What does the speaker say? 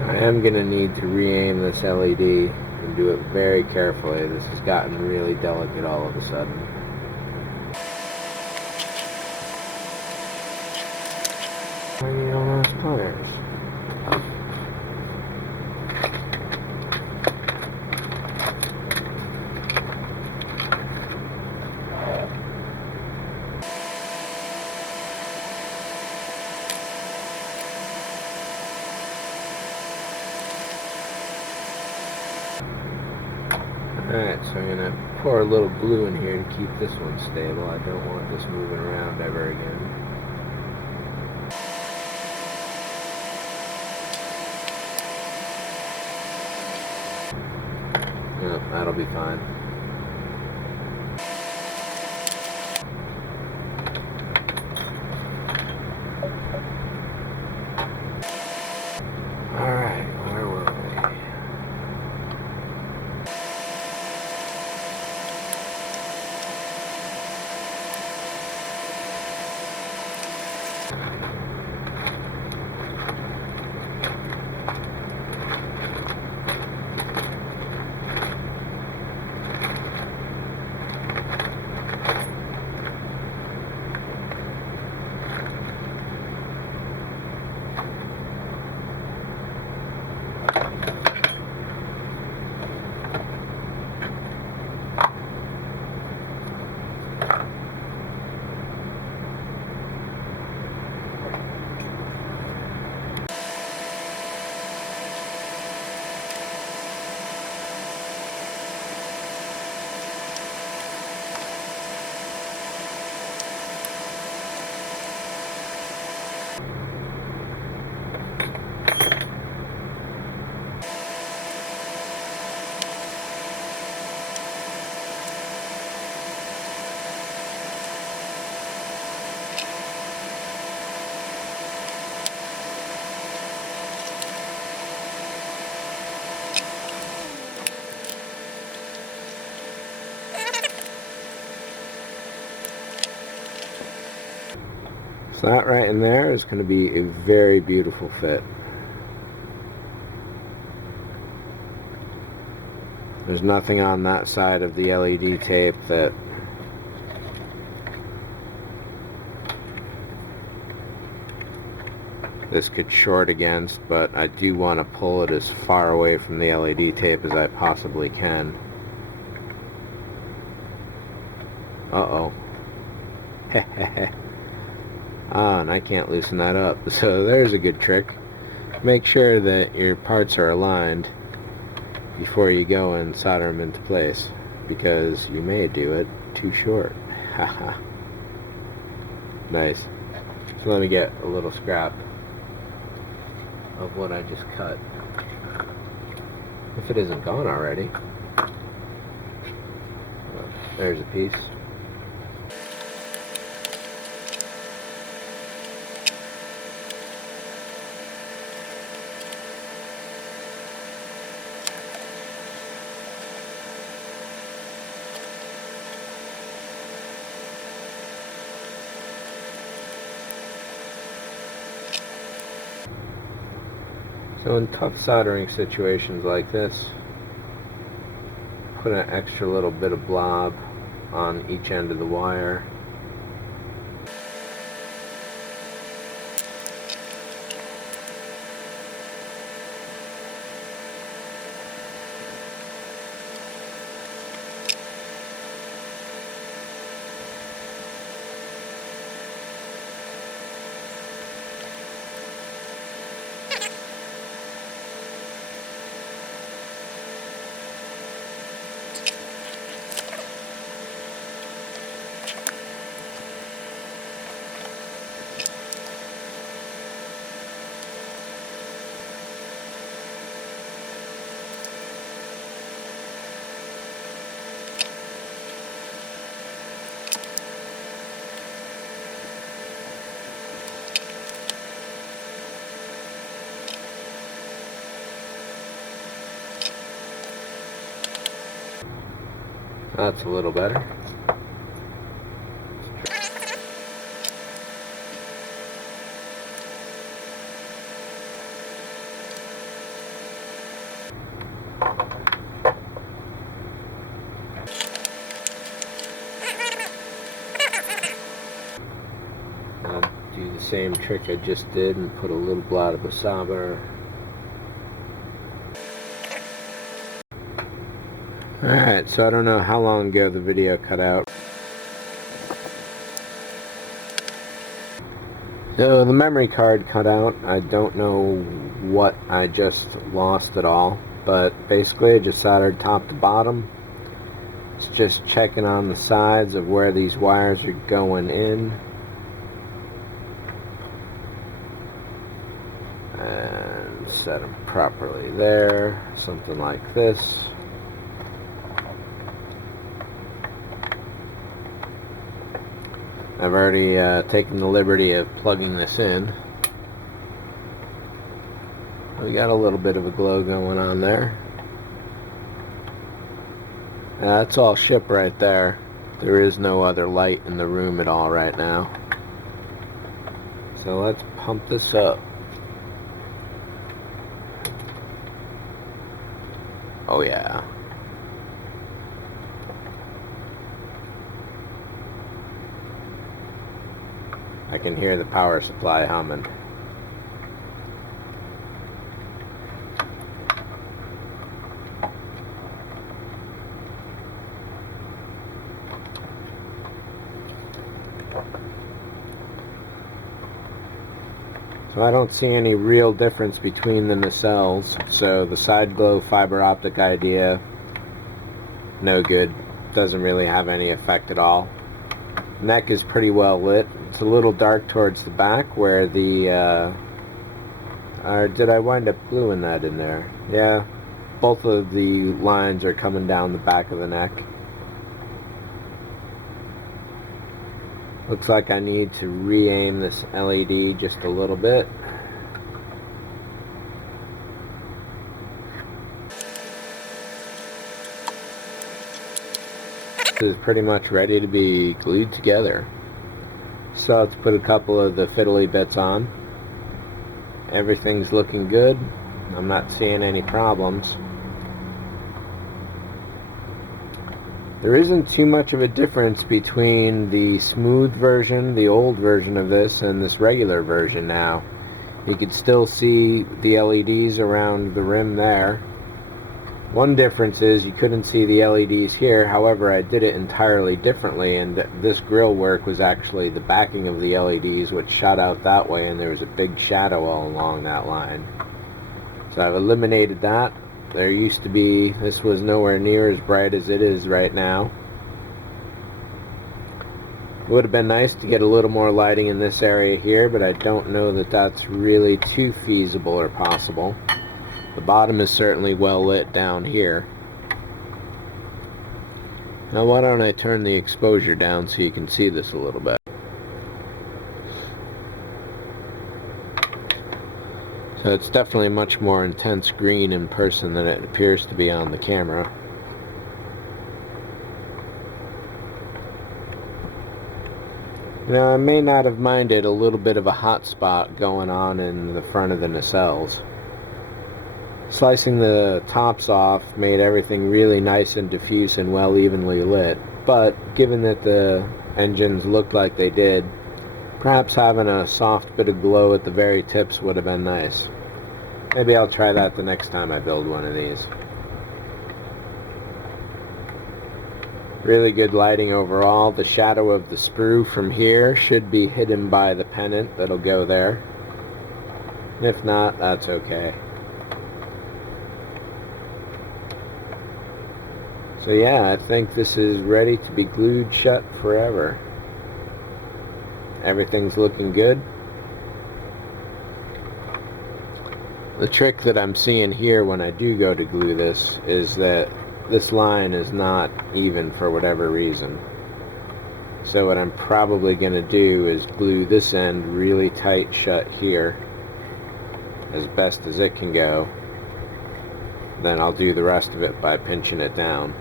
I am going to need to re-aim this LED and do it very carefully. This has gotten really delicate all of a sudden. I need all those pliers. Alright, so I'm going to pour a little glue in here to keep this one stable. I don't want this moving around ever again. Yep, that'll be fine. Alright, where were we? So that right in there is going to be a very beautiful fit. There's nothing on that side of the LED tape that this could short against, but I do want to pull it as far away from the LED tape as I possibly can. Uh-oh. Ah, and I can't loosen that up. So there's a good trick. Make sure that your parts are aligned before you go and solder them into place, because you may do it too short. Haha. Nice. So let me get a little scrap of what I just cut, if it isn't gone already. Well, there's a piece. So in tough soldering situations like this, put an extra little bit of blob on each end of the wire. That's a little better. same trick I just did and put a little blot of wasabi. Alright, so I don't know how long ago the video cut out. So the memory card cut out. I don't know what I just lost at all, but basically I just soldered top to bottom. It's just checking on the sides of where these wires are going in. And set them properly there, something like this. I've already taken the liberty of plugging this in. We got a little bit of a glow going on there. That's all ship right there. There is no other light in the room at all right now. So let's pump this up. Oh yeah. I can hear the power supply humming. So I don't see any real difference between the nacelles. So the side glow fiber optic idea, no good. Doesn't really have any effect at all. Neck is pretty well lit. It's a little dark towards the back where the or did I wind up gluing that in there? Yeah, both of the lines are coming down the back of the neck. Looks like I need to re-aim this LED just a little bit. This is pretty much ready to be glued together. So let's put a couple of the fiddly bits on. Everything's looking good. I'm not seeing any problems. There isn't too much of a difference between the smooth version, the old version of this, and this regular version now. You can still see the LEDs around the rim there. One difference is you couldn't see the LEDs here. However, I did it entirely differently, and this grill work was actually the backing of the LEDs, which shot out that way, and there was a big shadow all along that line. So I've eliminated that. There used to be, this was nowhere near as bright as it is right now. It would have been nice to get a little more lighting in this area here, but I don't know that that's really too feasible or possible. The bottom is certainly well lit down here. Now why don't I turn the exposure down so you can see this a little bit. So it's definitely much more intense green in person than it appears to be on the camera. Now I may not have minded a little bit of a hot spot going on in the front of the nacelles. Slicing the tops off made everything really nice and diffuse and well evenly lit, but given that the engines looked like they did, perhaps having a soft bit of glow at the very tips would have been nice. Maybe I'll try that the next time I build one of these. Really good lighting overall. The shadow of the sprue from here should be hidden by the pennant that'll go there. If not, that's okay. So yeah, I think this is ready to be glued shut forever. Everything's looking good. The trick that I'm seeing here when I do go to glue this is that this line is not even for whatever reason. So what I'm probably going to do is glue this end really tight shut here as best as it can go. Then I'll do the rest of it by pinching it down.